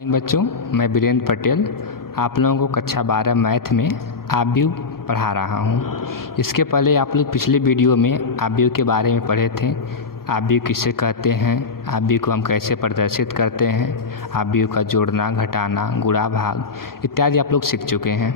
बच्चों, मैं वीरेंद्र पटेल आप लोगों को कक्षा 12 मैथ में आव्यूह पढ़ा रहा हूँ। इसके पहले आप लोग पिछले वीडियो में आव्यूह के बारे में पढ़े थे। आव्यूह किसे कहते हैं, आव्यूह को हम कैसे प्रदर्शित करते हैं, आव्यूह का जोड़ना, घटाना, गुणा, भाग इत्यादि आप लोग सीख चुके हैं।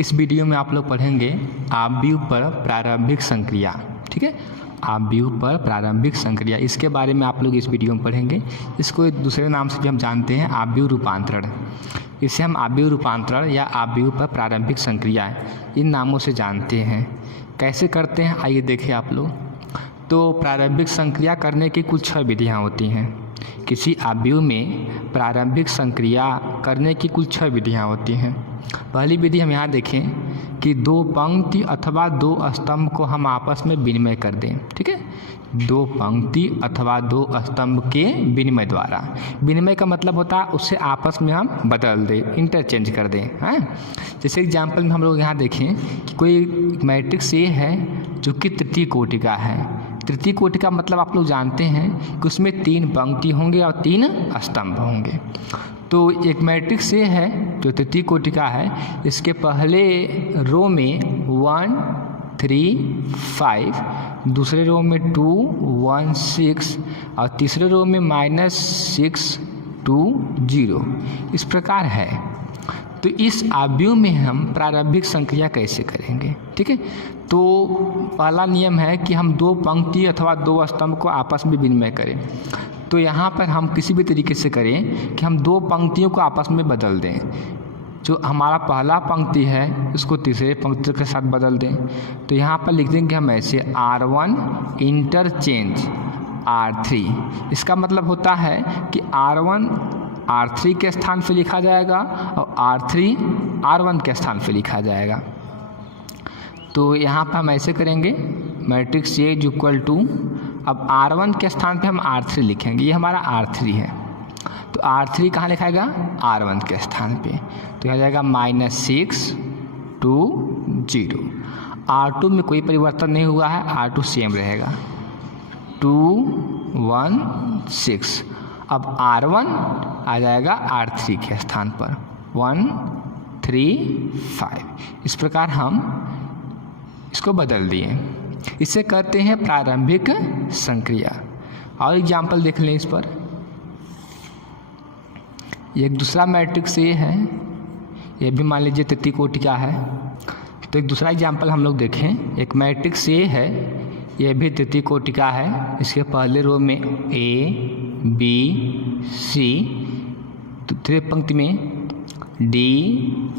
इस वीडियो में आप लोग पढ़ेंगे आव्यूह पर प्रारंभिक संक्रिया। ठीक है, आव्यूह पर प्रारंभिक संक्रिया, इसके बारे में आप लोग इस वीडियो में पढ़ेंगे। इसको एक दूसरे नाम से भी हम जानते हैं आव्यूह रूपांतरण। इसे हम आव्यूह रूपांतरण या आव्यूह पर प्रारंभिक संक्रिया इन नामों से जानते हैं। कैसे करते हैं आइए देखें आप लोग। तो प्रारंभिक संक्रिया करने की कुल 6 विधियाँ होती हैं। किसी आव्यूह में प्रारंभिक संक्रिया करने की कुल 6 विधियाँ होती हैं। पहली विधि हम यहाँ देखें कि 2 पंक्ति अथवा 2 स्तंभ को हम आपस में विनिमय कर दें। ठीक है, 2 पंक्ति अथवा 2 स्तंभ के विनिमय द्वारा। विनिमय का मतलब होता है उससे आपस में हम बदल दें, इंटरचेंज कर दें। हैं, जैसे एग्जाम्पल में हम लोग यहाँ देखें कि कोई मैट्रिक्स ए है जो कि तृतीय कोटि का है। तृतीय कोटि का मतलब आप लोग जानते हैं कि उसमें 3 पंक्ति होंगे और 3 स्तंभ होंगे। तो एक मैट्रिक्स ए है जो तृतीय कोटि का है, इसके पहले रो में 1 3 5, दूसरे रो में 2 1 6 और तीसरे रो में -6 2 0 इस प्रकार है। तो इस आव्यूह में हम प्रारंभिक संक्रिया कैसे करेंगे? ठीक है, तो पहला नियम है कि हम 2 पंक्ति अथवा 2 स्तंभ को आपस में विनिमय करें। तो यहाँ पर हम किसी भी तरीके से करें कि हम 2 पंक्तियों को आपस में बदल दें। जो हमारा पहला पंक्ति है उसको तीसरे पंक्ति के साथ बदल दें। तो यहाँ पर लिख देंगे हम ऐसे R1 इंटरचेंज R3। इसका मतलब होता है कि R1 R3 के स्थान पे लिखा जाएगा और R3 R1 के स्थान पे लिखा जाएगा। तो यहाँ पर हम ऐसे करेंगे, matrix A is equal to, अब R1 के स्थान पे हम R3 लिखेंगे। ये हमारा R3 है, तो R3 कहाँ लिखाएगा? R1 के स्थान पे। तो यह जाएगा -6 2 0। R2 में कोई परिवर्तन नहीं हुआ है, R2 सेम रहेगा 2 1 6। अब R1 आ जाएगा R3 के स्थान पर 1 3 5। इस प्रकार हम इसको बदल दिए। इसे कहते हैं प्रारंभिक संक्रिया। और एग्जाम्पल देख लें इस पर। एक दूसरा मैट्रिक्स ये है, ये भी मान लीजिए तृतीय कोटि का है। तो एक दूसरा एग्जाम्पल हम लोग देखें। एक मैट्रिक्स ये है, यह भी तृतीय कोटि का है। इसके पहले रो में A B C, दूसरे पंक्ति में D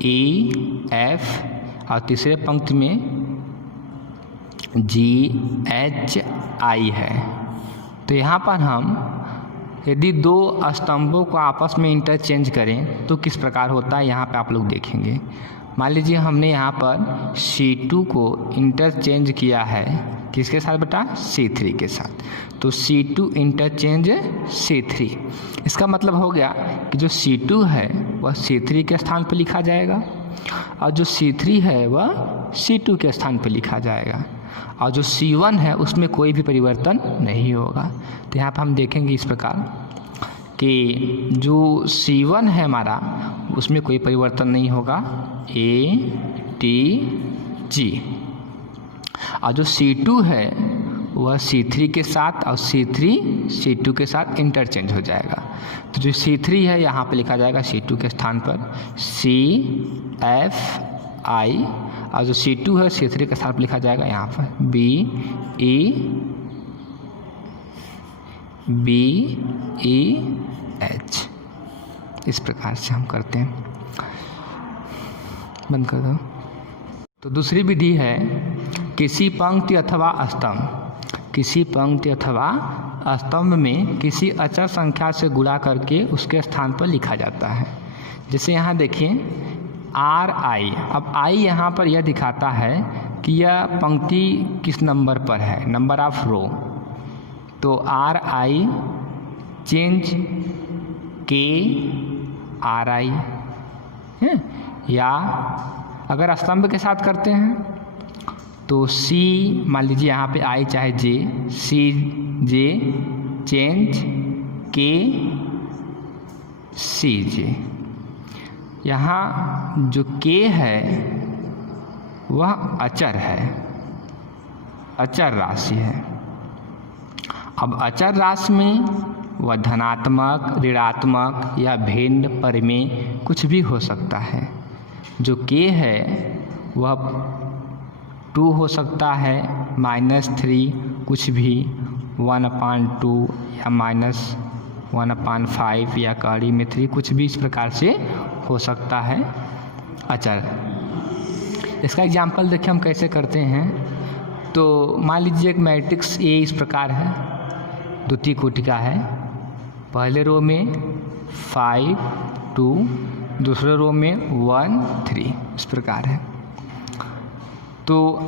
E F और तीसरे पंक्ति में G H I है। तो यहाँ पर हम यदि 2 स्तंभों को आपस में इंटरचेंज करें तो किस प्रकार होता है, यहाँ पे आप लोग देखेंगे। मान लीजिए हमने यहाँ पर C2 को इंटरचेंज किया है किसके साथ बेटा? C3 के साथ। तो C2 इंटरचेंज C3, इसका मतलब हो गया कि जो C2 है वह C3 के स्थान पर लिखा जाएगा और जो C3 है वह C2 के स्थान पर लिखा जाएगा और जो C1 है उसमें कोई भी परिवर्तन नहीं होगा। तो यहाँ पर हम देखेंगे इस प्रकार कि जो C1 है हमारा उसमें कोई परिवर्तन नहीं होगा A T G, और जो C2 है वह C3 के साथ और C3 C2 के साथ इंटरचेंज हो जाएगा। तो जो C3 है यहाँ पे लिखा जाएगा C2 के स्थान पर C F I, और जो C2 है C3 के स्थान पर लिखा जाएगा यहाँ पर B E H। इस प्रकार से हम करते हैं। बंद कर दो। तो दूसरी विधि है किसी पंक्ति अथवा स्तंभ, किसी पंक्ति अथवा स्तंभ में किसी अचर संख्या से गुणा करके उसके स्थान पर लिखा जाता है। जैसे यहाँ देखिए RI, अब I यहाँ पर यह दिखाता है कि यह पंक्ति किस नंबर पर है, नंबर ऑफ रो। तो RI चेंज K RI है। या अगर स्तंभ के साथ करते हैं तो C, मान लीजिए यहाँ पे I चाहे J, C J change K सी जे। यहाँ जो k है वह अचर है, अचर राशि है। अब अचर राशि में वह धनात्मक, ऋणात्मक या भिन्न, परिमेय कुछ भी हो सकता है। जो k है वह 2 हो सकता है, -3 कुछ भी, 1/2 या -1/5 या कड़ी में 3 कुछ भी इस प्रकार से हो सकता है अचर। इसका एग्जाम्पल देखिए हम कैसे करते हैं। तो मान लीजिए एक मैट्रिक्स A इस प्रकार है, द्वितीय कोटि का है। पहले रो में 5 2, दूसरे रो में 1 3 इस प्रकार है। तो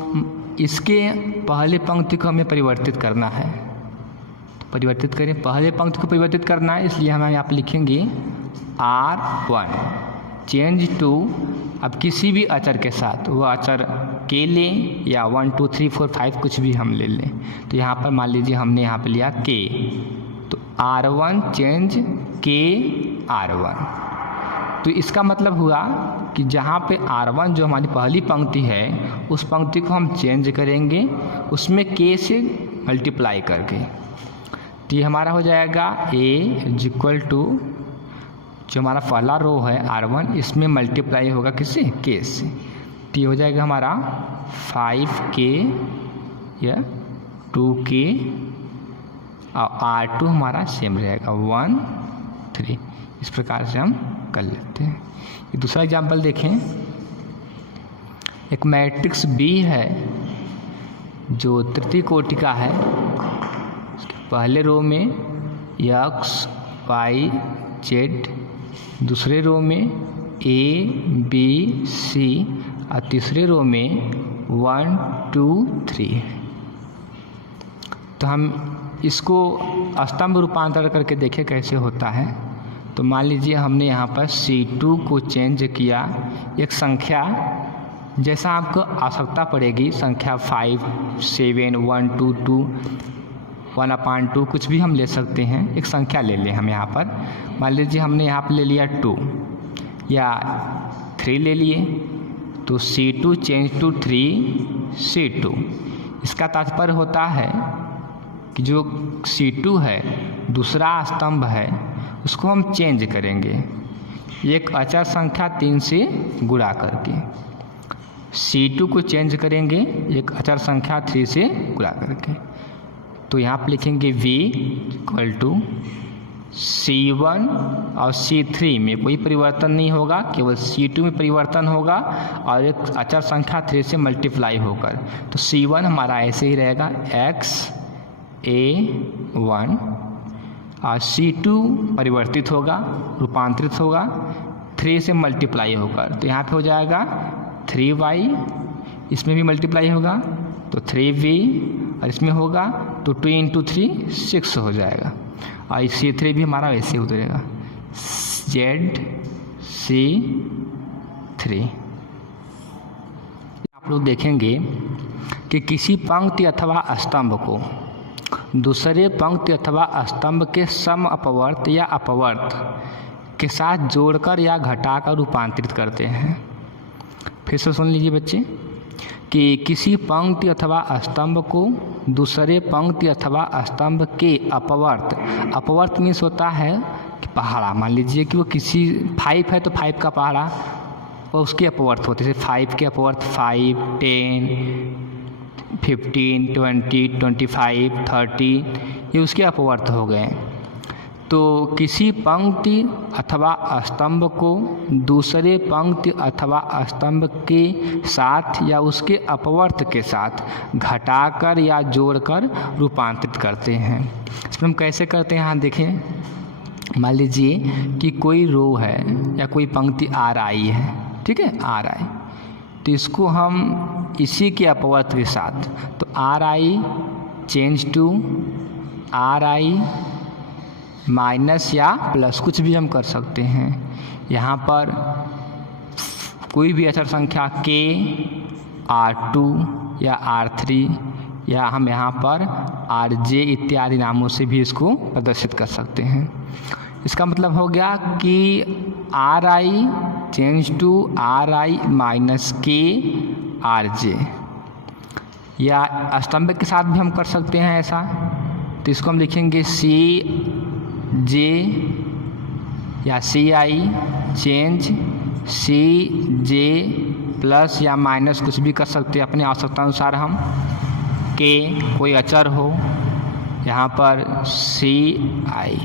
इसके पहले पंक्ति को हमें परिवर्तित करना है। तो परिवर्तित करें, पहले पंक्ति को परिवर्तित करना है, इसलिए हम यहाँ पर लिखेंगे R1 चेंज टू, अब किसी भी अचर के साथ, वह अचर k लें या 1 2 3 4 5 कुछ भी हम ले लें। तो यहाँ पर मान लीजिए हमने यहाँ पर लिया k, तो R1 चेंज k R1। तो इसका मतलब हुआ कि जहाँ पे R1 जो हमारी पहली पंक्ति है उस पंक्ति को हम चेंज करेंगे, उसमें k से मल्टीप्लाई करके। तो ये हमारा हो जाएगा A = जो हमारा पहला रो है R1, इसमें मल्टीप्लाई होगा किससे, k से। तो ये हो जाएगा हमारा 5k या 2k और R2 हमारा सेम रहेगा 1 3। इस प्रकार से हम कर लेते हैं। ये दूसरा एग्जाम्पल देखें। एक मैट्रिक्स B है जो तृतीय कोटि का है। पहले रो में x y z, दूसरे रो में A B C और तीसरे रो में 1 2 3। तो हम इसको स्तंभ रूपांतर करके देखें कैसे होता है। तो मान लीजिए हमने यहाँ पर C2 को चेंज किया, एक संख्या जैसा आपको आवश्यकता पड़ेगी, संख्या 5 7 1 2 2 1/2 कुछ भी हम ले सकते हैं। एक संख्या ले लें हम यहाँ पर, मान लीजिए हमने यहाँ पर ले लिया 2 या 3 ले लिए, तो C2 चेंज टू 3 C2। इसका तात्पर्य होता है कि जो C2 है दूसरा स्तंभ है उसको हम चेंज करेंगे एक अचर संख्या 3 से गुणा करके। C2 को चेंज करेंगे एक अचर संख्या 3 से गुणा करके। तो यहाँ पर लिखेंगे V = C1 और C3 में कोई परिवर्तन नहीं होगा, केवल C2 में परिवर्तन होगा और एक अचर संख्या 3 से मल्टीप्लाई होकर। तो C1 हमारा ऐसे ही रहेगा XA1 और C2 परिवर्तित होगा, रूपांतरित होगा 3 से मल्टीप्लाई होकर। तो यहाँ पे हो जाएगा 3y, इसमें भी मल्टीप्लाई होगा तो 3v और इसमें होगा तो 2 × 3 6 हो जाएगा। और C3 भी हमारा वैसे उतरेगा ZC3। आप लोग देखेंगे कि किसी पंक्ति अथवा स्तंभ को दूसरे पंक्ति अथवा स्तंभ के सम अपवर्त या अपवर्त के साथ जोड़कर या घटाकर रूपांतरित करते हैं। फिर से सुन लीजिए बच्चे कि किसी पंक्ति अथवा स्तंभ को दूसरे पंक्ति अथवा स्तंभ के अपवर्त, अपवर्त मीन्स होता है कि पहाड़ा, मान लीजिए कि वो किसी 5 है तो 5 का पहाड़ा और उसके अपवर्त होते हैं, जैसे 5 के अपवर्त 5 10 15 20 25 30, ये उसके अपवर्त हो गए। तो किसी पंक्ति अथवा स्तंभ को दूसरे पंक्ति अथवा स्तंभ के साथ या उसके अपवर्त के साथ घटाकर या जोड़कर रूपांतरित करते हैं। इसमें हम कैसे करते हैं, यहाँ देखें। मान लीजिए कि कोई रो है या कोई पंक्ति RI है, ठीक है, RI, तो इसको हम इसी के अपवर्त के साथ, तो RI change to RI minus या प्लस कुछ भी हम कर सकते हैं। यहाँ पर कोई भी अचर संख्या k R2 या R3 या हम यहाँ पर RJ इत्यादि नामों से भी इसको प्रदर्शित कर सकते हैं। इसका मतलब हो गया कि R I change to R I minus K R J, या स्तंभ के साथ भी हम कर सकते हैं ऐसा। तो इसको हम लिखेंगे सी जे या C I change C J plus या माइनस कुछ भी कर सकते हैं अपने आवश्यकता अनुसार हम, के कोई अचर हो, यहाँ पर सी आई।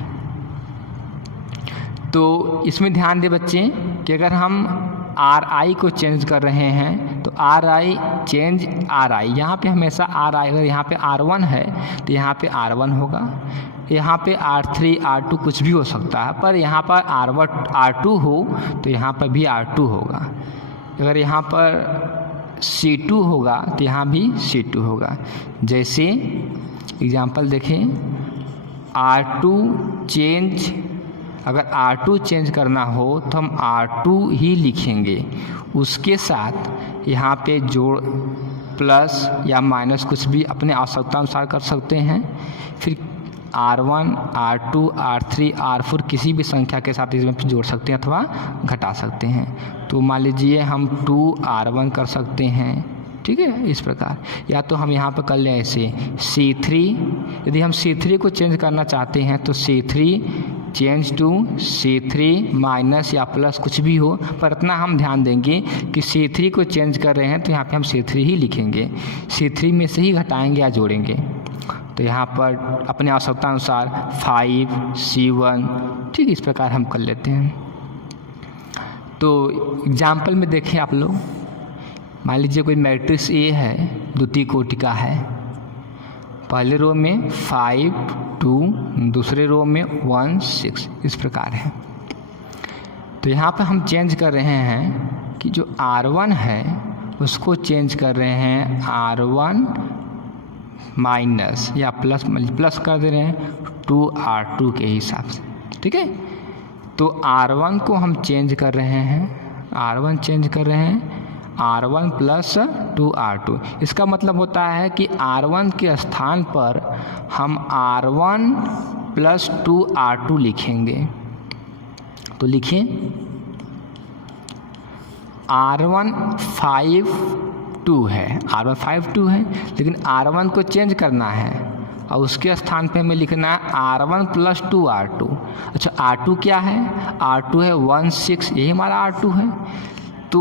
तो इसमें ध्यान दें बच्चे कि अगर हम आर आई को चेंज कर रहे हैं तो आर आई चेंज आर आई, यहाँ पे हमेशा आर आई, अगर यहाँ पे आर वन है तो यहाँ पे आर वन होगा, यहाँ पे आर थ्री आर टू कुछ भी हो सकता है, पर यहाँ पर आर टू हो तो यहाँ पर भी आर टू होगा। अगर यहाँ पर सी टू होगा तो यहाँ भी सी टू होगा। जैसे एग्जांपल देखें, आर टू चेंज, अगर R2 चेंज करना हो तो हम R2 ही लिखेंगे, उसके साथ यहाँ पे जोड़ प्लस या माइनस कुछ भी अपने आवश्यकता अनुसार कर सकते हैं। फिर R1 R2 R3 R4 किसी भी संख्या के साथ इसमें जोड़ सकते हैं अथवा घटा सकते हैं। तो मान लीजिए हम 2R1 कर सकते हैं, ठीक है, इस प्रकार। या तो हम यहाँ पर कर लें ऐसे C3, यदि हम C3 को चेंज करना चाहते हैं तो C3 change to C3 minus या प्लस कुछ भी हो, पर इतना हम ध्यान देंगे कि C3 को चेंज कर रहे हैं तो यहाँ पे हम C3 ही लिखेंगे, C3 में से ही घटाएंगे या जोड़ेंगे। तो यहाँ पर अपने आवश्यकता अनुसार 5 C1, ठीक, इस प्रकार हम कर लेते हैं। तो एग्जाम्पल में देखें आप लोग, मान लीजिए कोई मैट्रिक्स ए है, द्वितीय कोटि का है, पहले रो में 5 2, दूसरे रो में 1 6, इस प्रकार है। तो यहाँ पे हम चेंज कर रहे हैं कि जो R1 है उसको चेंज कर रहे हैं R1 माइनस या प्लस कर दे रहे हैं 2R2 के हिसाब से, ठीक है। तो R1 को हम चेंज कर रहे हैं, R1 चेंज कर रहे हैं R1 प्लस 2R2। इसका मतलब होता है कि R1 के स्थान पर हम R1 प्लस 2R2 लिखेंगे। तो लिखें R1 5 2 है, R1 5 2 है, लेकिन R1 को चेंज करना है और उसके स्थान पे हमें लिखना है R1 प्लस 2R2। अच्छा, R2 क्या है? R2 है 1 6, यही हमारा R2 है। तो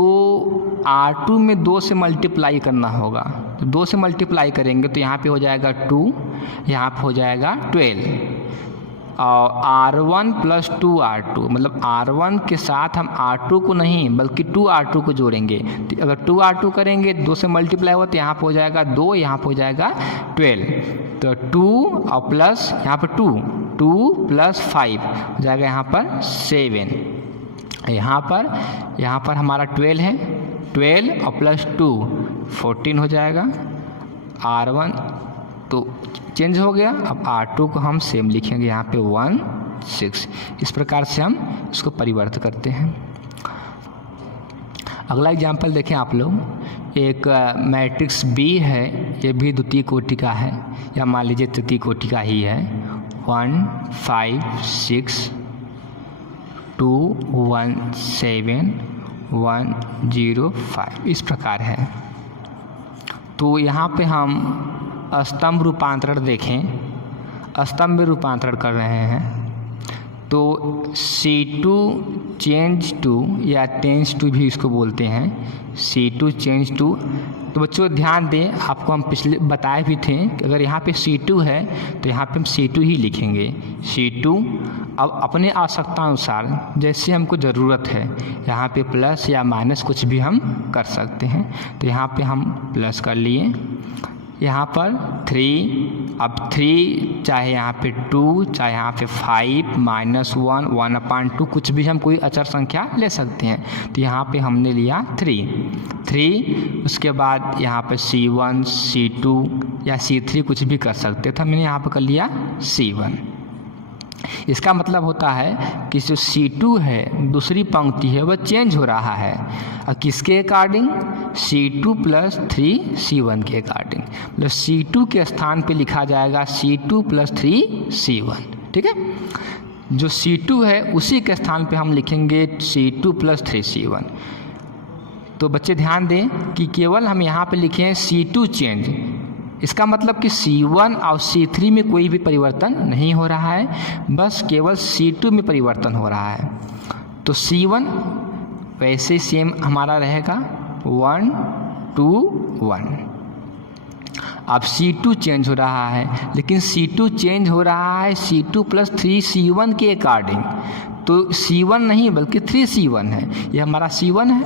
R2 में 2 से मल्टीप्लाई करना होगा, तो 2 से मल्टीप्लाई करेंगे तो यहाँ पे हो जाएगा 2, यहाँ पे हो जाएगा 12, और R1 प्लस 2R2, मतलब R1 के साथ हम R2 को नहीं बल्कि 2R2 को जोड़ेंगे। तो अगर 2R2 करेंगे 2 से मल्टीप्लाई हुआ तो यहाँ पे हो जाएगा 2, यहाँ पे हो जाएगा 12, तो 2 और प्लस यहाँ पर 2 प्लस 5 हो जाएगा यहाँ पर 7, यहाँ पर हमारा 12 है, 12 और प्लस 2 14 हो जाएगा। R1 तो चेंज हो गया, अब R2 को हम सेम लिखेंगे यहाँ पे 1 6। इस प्रकार से हम इसको परिवर्तित करते हैं। अगला एग्जाम्पल देखें आप लोग, एक मैट्रिक्स B है, ये भी द्वितीय कोटि का है, या मान लीजिए तृतीय कोटि का ही है। 1 5 6 2 1 7 1 0 5, इस प्रकार है। तो यहाँ पे हम स्तंभ रूपांतरण देखें, स्तंभ में रूपांतरण कर रहे हैं। तो C2 चेंज टू या टेंस टू भी इसको बोलते हैं, C2 चेंज टू। तो बच्चों ध्यान दें, आपको हम पिछले बताए भी थे कि अगर यहाँ पे C2 है तो यहाँ पे हम C2 ही लिखेंगे, C2। अब अपने आवश्यकता अनुसार जैसे हमको ज़रूरत है यहाँ पे प्लस या माइनस कुछ भी हम कर सकते हैं। तो यहाँ पे हम प्लस कर लिए, यहाँ पर 3, अब 3 चाहे यहाँ पे 2 चाहे यहाँ पे 5 -1 1/2 कुछ भी हम कोई अचर संख्या ले सकते हैं। तो यहाँ पे हमने लिया 3, उसके बाद यहाँ पे C1 C2 या C3 कुछ भी कर सकते, तो हमने यहाँ पे कर लिया C1। इसका मतलब होता है कि जो C2 है दूसरी पंक्ति है वह चेंज हो रहा है, और किसके अकॉर्डिंग? C2 प्लस 3 C1 के अकॉर्डिंग, मतलब C2 के स्थान पे लिखा जाएगा C2 प्लस 3 C1, ठीक है। जो C2 है उसी के स्थान पे हम लिखेंगे C2 + 3C1। तो बच्चे ध्यान दें कि केवल हम यहाँ पे लिखे हैं C2 चेंज, इसका मतलब कि C1 और C3 में कोई भी परिवर्तन नहीं हो रहा है, बस केवल C2 में परिवर्तन हो रहा है। तो C1 वैसे सेम हमारा रहेगा 1 2 1। अब C2 चेंज हो रहा है, लेकिन C2 चेंज हो रहा है C2 + 3C1 के अकॉर्डिंग। तो C1 नहीं बल्कि 3C1 है, ये हमारा C1 है,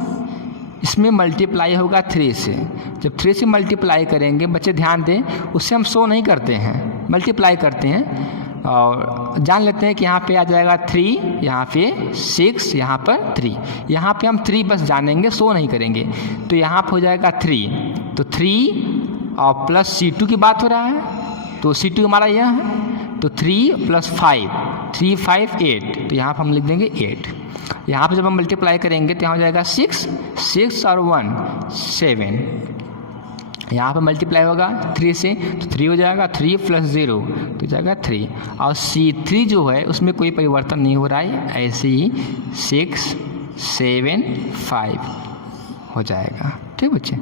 इसमें मल्टीप्लाई होगा 3 से। जब 3 से मल्टीप्लाई करेंगे, बच्चे ध्यान दें, उससे हम शो नहीं करते हैं, मल्टीप्लाई करते हैं और जान लेते हैं कि यहाँ पे आ जाएगा 3, यहाँ पे 6, यहाँ पर 3। यहाँ पे हम 3 बस जानेंगे, शो नहीं करेंगे। तो यहाँ पे हो जाएगा 3, तो 3 और प्लस C2 की बात हो रहा है, तो C2 हमारा यह है, तो 3 + 5, 3 5 8, तो यहाँ पर हम लिख देंगे 8। यहाँ पे जब हम मल्टीप्लाई करेंगे तो यहाँ हो जाएगा 6, 6 और 1 7। यहाँ पे मल्टीप्लाई होगा 3 से, तो 3 हो जाएगा, 3 + 0 तो जाएगा 3। और C3 जो है उसमें कोई परिवर्तन नहीं हो रहा है, ऐसे ही 6 7 5 हो जाएगा। ठीक बच्चे।